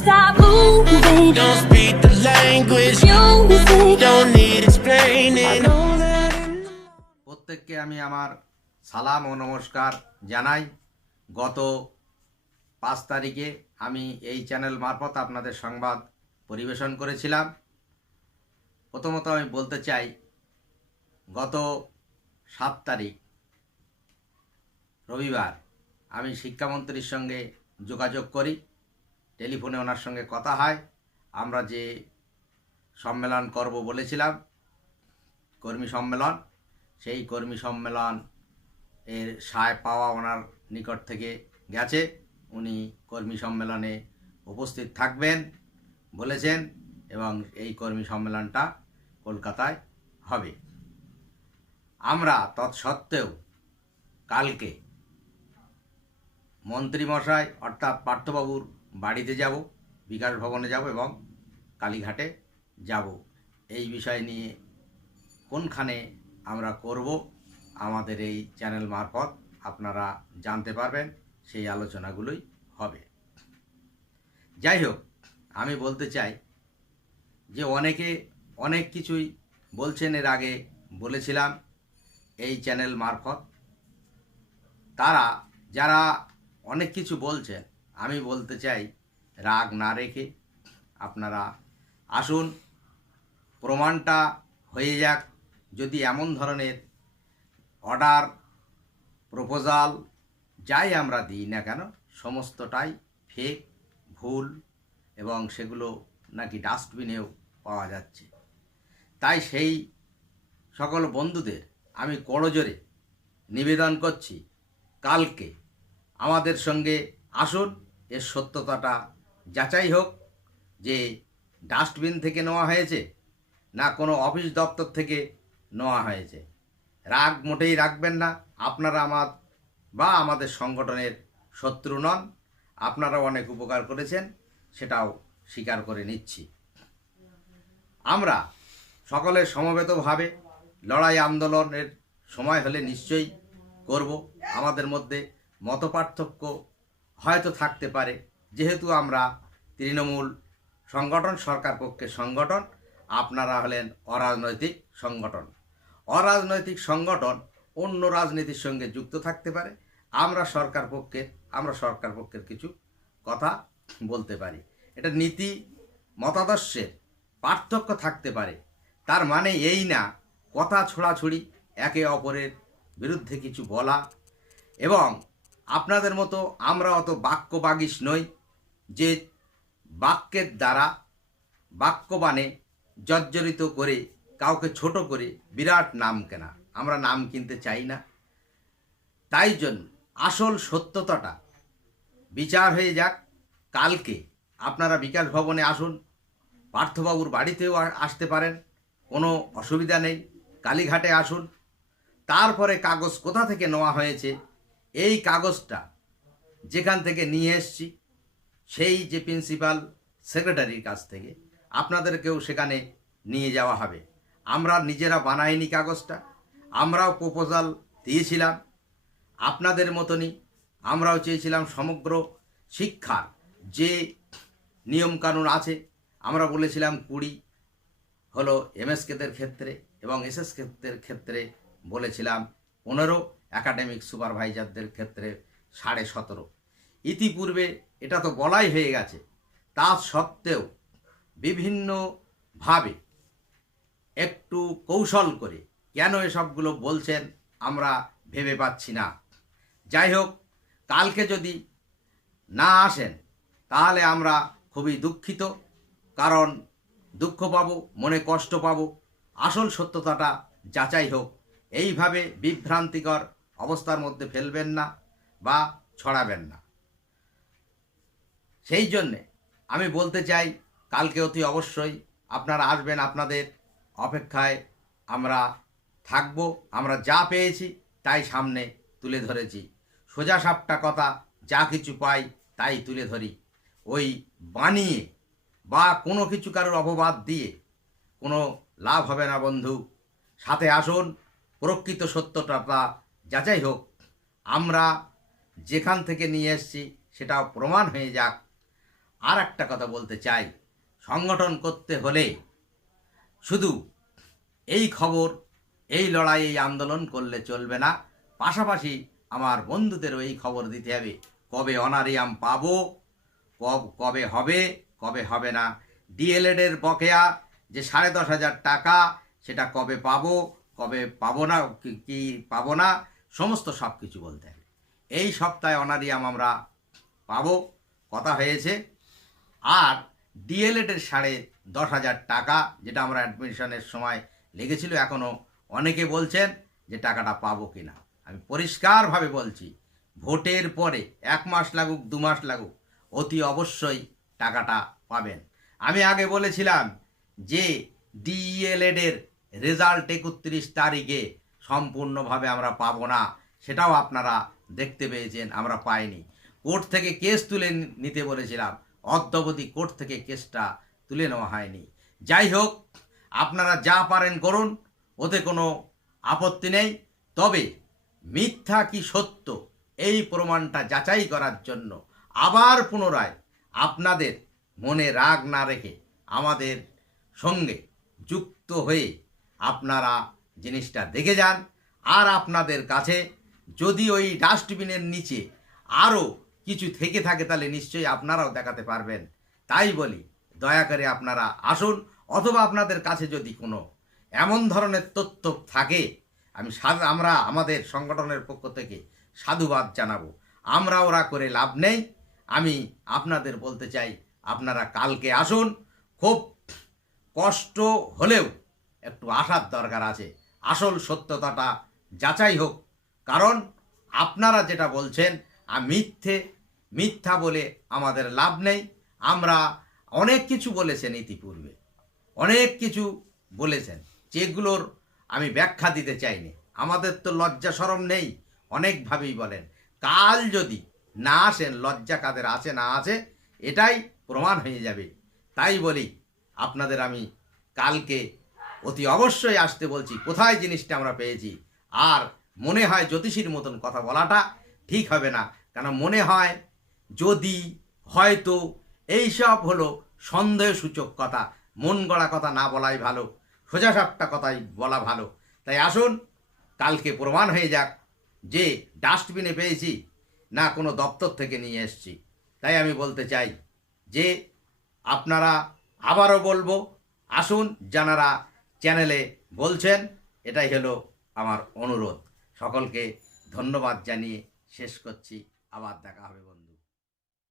stop moving. Don't speak the language, Music. don't need explaining. I know that প্রত্যেককে আমি আমার সালাম ও নমস্কার জানাই গত পাঁচ তারিখে আমি এই চ্যানেল মারফত আপনাদের সংবাদ পরিবেশন করেছিলাম প্রথমত আমি বলতে চাই গত সাত তারিখ রবিবার আমি শিক্ষামন্ত্রীর সঙ্গে যোগাযোগ করি টেলিফোনে ওনার সঙ্গে কথা হয়। আমরা যে সম্মেলন করব বলেছিলাম, কর্মী সম্মেলন, সেই কর্মী সম্মেলন এর সায় পাওয়া ওনার নিকট থেকে গেছে। উনি কর্মী সম্মেলনে উপস্থিত থাকবেন বলেছেন এবং এই কর্মী সম্মেলনটা কলকাতায় হবে। আমরা তৎসত্ত্বেও কালকে মন্ত্রীমশাই, অর্থাৎ পার্থবাবুর বাড়িতে যাব, বিকাশ ভবনে যাব এবং কালীঘাটে যাব। এই বিষয় নিয়ে কোনখানে আমরা করব আমাদের এই চ্যানেল মারফত আপনারা জানতে পারবেন, সেই আলোচনাগুলোই হবে। যাই হোক, আমি বলতে চাই যে অনেকে অনেক কিছুই বলছেন, এর আগে বলেছিলাম এই চ্যানেল মারফত। তারা, যারা অনেক কিছু বলছেন আমি বলতে চাই, রাগ না রেখে আপনারা আসুন, প্রমাণটা হয়ে যাক। যদি এমন ধরনের অর্ডার প্রপোজাল যাই আমরা দিই না কেন, সমস্তটাই ফেক ভুল এবং সেগুলো নাকি ডাস্টবিনেও পাওয়া যাচ্ছে। তাই সেই সকল বন্ধুদের আমি করজোরে নিবেদন করছি, কালকে আমাদের সঙ্গে আসুন, এর সত্যতাটা যাচাই হোক যে ডাস্টবিন থেকে নেওয়া হয়েছে না কোনো অফিস দপ্তর থেকে নেওয়া হয়েছে। রাগ মোটেই রাখবেন না, আপনারা আমার বা আমাদের সংগঠনের শত্রু নন আপনারা অনেক উপকার করেছেন, সেটাও স্বীকার করে নিচ্ছি। আমরা সকলে সমবেতভাবে লড়াই আন্দোলনের সময় হলে নিশ্চয়ই করব, আমাদের মধ্যে মতপার্থক্য হয়তো থাকতে পারে। যেহেতু আমরা তৃণমূল সংগঠন, সরকার পক্ষের সংগঠন, আপনারা হলেন অরাজনৈতিক সংগঠন। অরাজনৈতিক সংগঠন অন্য রাজনীতির সঙ্গে যুক্ত থাকতে পারে। আমরা সরকার পক্ষের, আমরা সরকার পক্ষের কিছু কথা বলতে পারি। এটা নীতি, মতাদর্শের পার্থক্য থাকতে পারে। তার মানে এই না, কথা ছোড়াছুড়ি, একে অপরের বিরুদ্ধে কিছু বলা। এবং আপনাদের মতো আমরা অত বাক্য বাক্যবাগিস নই যে বাক্যের দ্বারা বাক্যবাণে জর্জরিত করে কাউকে ছোট করে বিরাট নাম কেনা। আমরা নাম কিনতে চাই না। তাই জন্য আসল সত্যতাটা বিচার হয়ে যাক। কালকে আপনারা বিকাশ ভবনে আসুন। পার্থবাবুর বাড়িতেও আসতে পারেন। কোনো অসুবিধা নেই। কালীঘাটে আসুন। তারপরে কাগজ কোথা থেকে নেওয়া হয়েছে এই কাগজটা যেখান থেকে নিয়ে এসছি, সেই যে প্রিন্সিপাল সেক্রেটারির কাছ থেকে আপনাদেরকেও সেখানে নিয়ে যাওয়া হবে। আমরা নিজেরা বানাইনি কাগজটা, আমরাও প্রপোজাল দিয়েছিলাম, আপনাদের মতনই আমরাও চেয়েছিলাম সমগ্র শিক্ষার যে নিয়মকানুন আছে, আমরা বলেছিলাম কুড়ি হলো এমএসকেদের ক্ষেত্রে এবং এসএস ক্ষেত্রের ক্ষেত্রে বলেছিলাম পনেরো। একাডেমিক সুপারভাইজারদের ক্ষেত্রে সাড়ে সতেরো। ইতিপূর্বে এটা তো বলাই হয়ে গেছে। তা সত্ত্বেও বিভিন্নভাবে একটু কৌশল করে কেন এসবগুলো বলছেন আমরা ভেবে পাচ্ছি না। যাই হোক কালকে যদি না আসেন, তাহলে আমরা খুবই দুঃখিত, কারণ দুঃখ পাবো, মনে কষ্ট পাবো। আসল সত্যতাটা যাচাই হোক। এইভাবে বিভ্রান্তিকর অবস্থার মধ্যে ফেলবেন না বা ছড়াবেন না। সেই জন্যে আমি বলতে চাই, কালকে অতি অবশ্যই আপনারা আসবেন আপনাদের অপেক্ষায়, আমরা থাকব, আমরা যা পেয়েছি তাই সামনে তুলে ধরেছি। সোজা সাপটা কথা, যা কিছু পাই তাই তুলে ধরি। ওই বানিয়ে বা কোনো কিছু কারোর অপবাদ দিয়ে কোনো লাভ হবে না বন্ধু। সাথে আসুন, প্রকৃত সত্যটা যাচাই হোক, আমরা যেখান থেকে নিয়ে এসেছি সেটা প্রমাণ হয়ে যাক। আর একটা কথা বলতে চাই, সংগঠন করতে হলে শুধু এই খবর, এই লড়াই, এই আন্দোলন করলে চলবে না। পাশাপাশি আমার বন্ধুদেরও এই খবর দিতে হবে, কবে অনারিয়াম পাবো, কব- কবে হবে কবে হবে না। ডিএলএডের বকেয়া যে সাড়ে দশ হাজার টাকা, সেটা কবে পাবো কবে পাবো না কি পাবো না সমস্ত সব কিছু বলতে হবে এই সপ্তাহে অনারিয়াম আমরা পাবো, কথা হয়েছে। আর ডিএলএডের সাড়ে দশ হাজার টাকা, যেটা আমরা অ্যাডমিশনের সময় লেগেছিল এখনও অনেকে বলছেন যে টাকাটা পাবো কিনা। আমি পরিষ্কারভাবে বলছি, ভোটের পরে এক মাস লাগুক, দু মাস লাগুক, অতি অবশ্যই টাকাটা পাবেন। আমি আগে বলেছিলাম যে ডিএলএডের রেজাল্ট একত্রিশ তারিখে সম্পূর্ণভাবে আমরা পাবো না। সেটাও আপনারা দেখতে পেয়েছেন, আমরা পাইনি। কোর্ট থেকে কেস তুলে নিতে বলেছিলাম। অদ্যবধি কোর্ট থেকে কেসটা তুলে নেওয়া হয়নি। যাই হোক, আপনারা যা পারেন করুন, ওতে কোনো আপত্তি নেই। তবে মিথ্যা কি সত্য? এই প্রমাণটা যাচাই করার জন্য আবার পুনরায় আপনাদের মনে রাগ না রেখে আমাদের সঙ্গে যুক্ত হয়ে আপনারা জিনিসটা দেখে যান। আর আপনাদের কাছে যদি ওই ডাস্টবিনের নিচে আরও কিছু থেকে থাকে, তাহলে নিশ্চয়ই আপনারাও দেখাতে পারবেন। তাই বলি, দয়া করে আপনারা আসুন, অথবা আপনাদের কাছে যদি কোনো এমন ধরনের তথ্য থাকে, আমি আমরা আমাদের সংগঠনের পক্ষ থেকে সাধুবাদ জানাব। আমরা ওরা করে লাভ নেই। আমি আপনাদের বলতে চাই, আপনারা কালকে আসুন। খুব কষ্ট হলেও একটু আসার দরকার আছে। আসল সত্যতাটা যাচাই হোক। কারণ আপনারা যেটা বলছেন মিথ্যে, মিথ্যা বলে আমাদের লাভ নেই। আমরা অনেক কিছু বলেছেন ইতিপূর্বে। অনেক কিছু বলেছেন, যেগুলোর আমি ব্যাখ্যা দিতে চাইনি। আমাদের তো লজ্জা সরম নেই, অনেকভাবেই বলেন। কাল যদি না আসেন, লজ্জা কাদের আছে না আছে এটাই প্রমাণ হয়ে যাবে। তাই বলি, আপনাদের আমি কালকে অতি অবশ্যই আসতে বলছি, কোথায় জিনিসটা আমরা পেয়েছি? আর মনে হয় জ্যোতিষীর মতন কথা বলাটা ঠিক হবে না। কেন মনে হয় যদি, হয়তো এইসব হলো সন্দেহসূচক কথা, মন গড়া কথা না বলাই ভালো সোজা সাপটা কথাই বলা ভালো। তাই আসুন, কালকে প্রমাণ হয়ে যাক যে ডাস্টবিনে পেয়েছি না কোনো দপ্তর থেকে নিয়ে এসছি। তাই আমি বলতে চাই যে আপনারা আবারও বলব, আসুন যারা চ্যানেলে বলছেন এটাই হলো আমার অনুরোধ। সকলকে ধন্যবাদ জানিয়ে শেষ করছি। আবার দেখা হবে